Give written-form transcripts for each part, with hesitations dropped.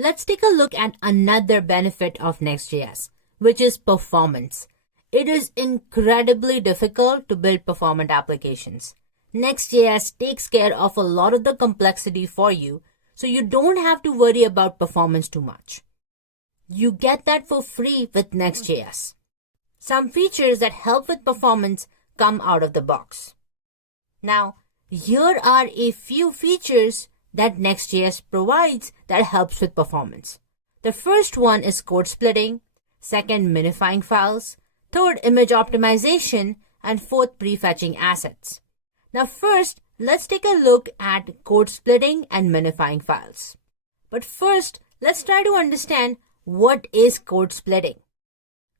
Let's take a look at another benefit of Next.js, which is performance. It is incredibly difficult to build performant applications. Next.js takes care of a lot of the complexity for you, so you don't have to worry about performance too much. You get that for free with Next.js. Some features that help with performance come out of the box. Now, here are a few features that Next.js provides that helps with performance. The first one is code splitting, second minifying files, third image optimization, and fourth prefetching assets. Now first, let's take a look at code splitting and minifying files. But first, let's try to understand what is code splitting.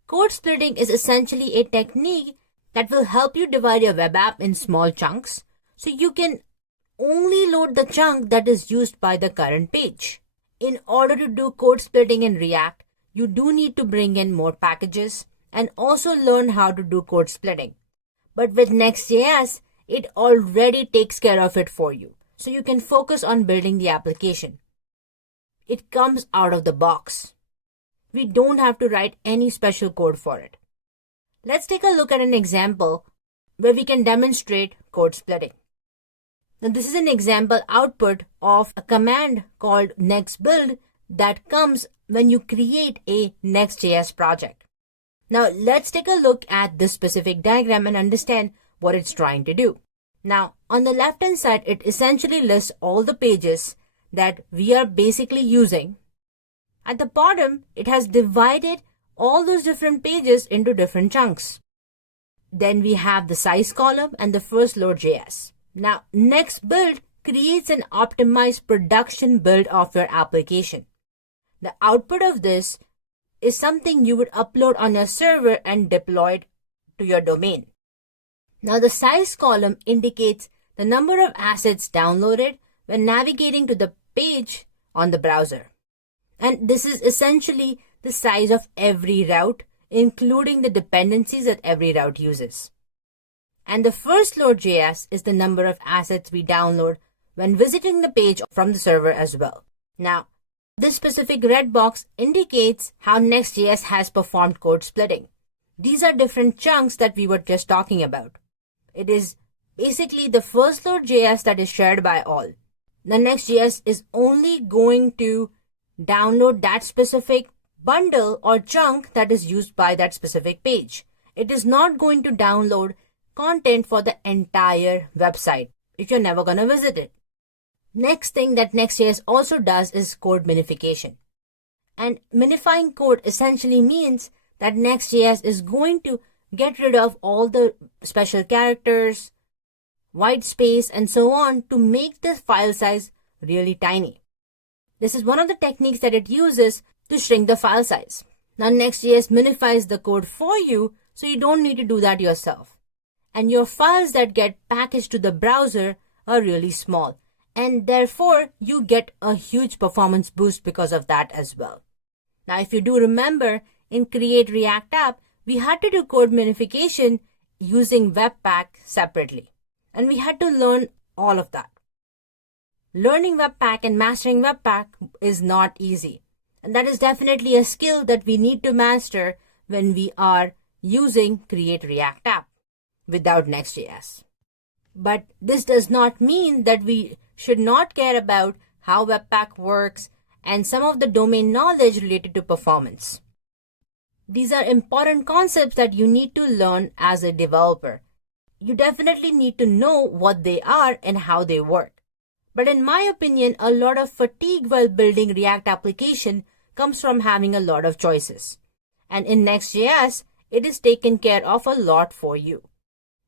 Code splitting is essentially a technique that will help you divide your web app in small chunks so you can only load the chunk that is used by the current page. In order to do code splitting in React, you do need to bring in more packages and also learn how to do code splitting. But with Next.js, it already takes care of it for you, so you can focus on building the application. It comes out of the box. We don't have to write any special code for it. Let's take a look at an example where we can demonstrate code splitting. Now this is an example output of a command called next build that comes when you create a Next.js project. Now let's take a look at this specific diagram and understand what it's trying to do. Now on the left hand side, it essentially lists all the pages that we are basically using. At the bottom, it has divided all those different pages into different chunks. Then we have the size column and the first load.js. Now, next build creates an optimized production build of your application. The output of this is something you would upload on your server and deploy it to your domain. Now, the size column indicates the number of assets downloaded when navigating to the page on the browser. And this is essentially the size of every route, including the dependencies that every route uses. And the first load.js is the number of assets we download when visiting the page from the server as well. Now, this specific red box indicates how Next.js has performed code splitting. These are different chunks that we were just talking about. It is basically the first load.js that is shared by all. The Next.js is only going to download that specific bundle or chunk that is used by that specific page. It is not going to download content for the entire website if you're never going to visit it. Next thing that Next.js also does is code minification. And minifying code essentially means that Next.js is going to get rid of all the special characters, white space, and so on to make the file size really tiny. This is one of the techniques that it uses to shrink the file size. Now Next.js minifies the code for you, so you don't need to do that yourself. And your files that get packaged to the browser are really small, and therefore you get a huge performance boost because of that as well. Now if you do remember, in Create React App, we had to do code minification using Webpack separately, and we had to learn all of that. Learning Webpack and mastering Webpack is not easy, and that is definitely a skill that we need to master when we are using Create React App without Next.js. But this does not mean that we should not care about how Webpack works and some of the domain knowledge related to performance. These are important concepts that you need to learn as a developer. You definitely need to know what they are and how they work. But in my opinion, a lot of fatigue while building React application comes from having a lot of choices. And in Next.js, it is taken care of a lot for you.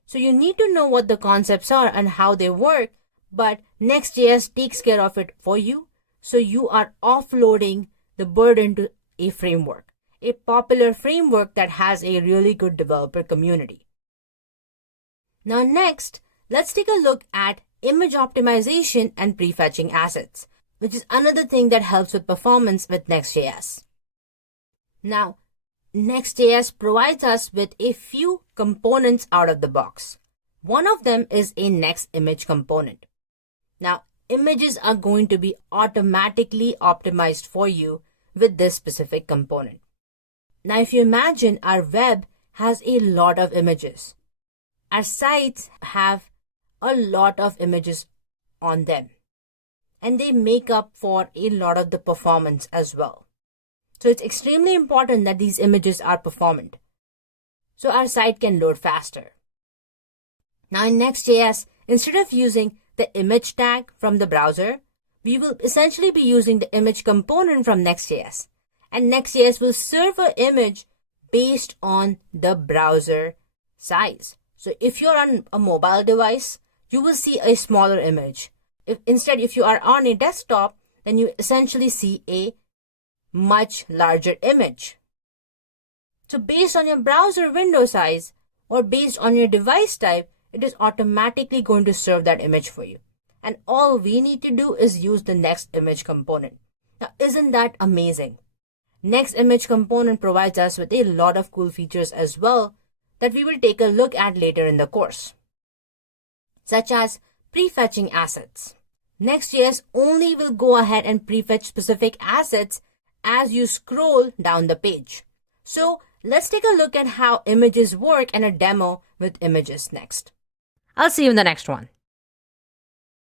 So you need to know what the concepts are and how they work, but Next.js takes care of it for you. So you are offloading the burden to a framework, a popular framework that has a really good developer community. Now next, let's take a look at image optimization and prefetching assets, which is another thing that helps with performance with Next.js. Now, Next.js provides us with a few components out of the box. One of them is a next image component. Now, images are going to be automatically optimized for you with this specific component. Now, if you imagine our web has a lot of images, our sites have a lot of images on them, and they make up for a lot of the performance as well. So it's extremely important that these images are performant, so our site can load faster. Now in Next.js, instead of using the image tag from the browser, we will essentially be using the image component from Next.js. And Next.js will serve an image based on the browser size. So if you're on a mobile device, you will see a smaller image. If you are on a desktop, then you essentially see a much larger image. So based on your browser window size or based on your device type, it is automatically going to serve that image for you. And all we need to do is use the next image component. Now, isn't that amazing? Next image component provides us with a lot of cool features as well that we will take a look at later in the course, such as prefetching assets. Next.js only will go ahead and prefetch specific assets as you scroll down the page. So let's take a look at how images work and a demo with images next. I'll see you in the next one.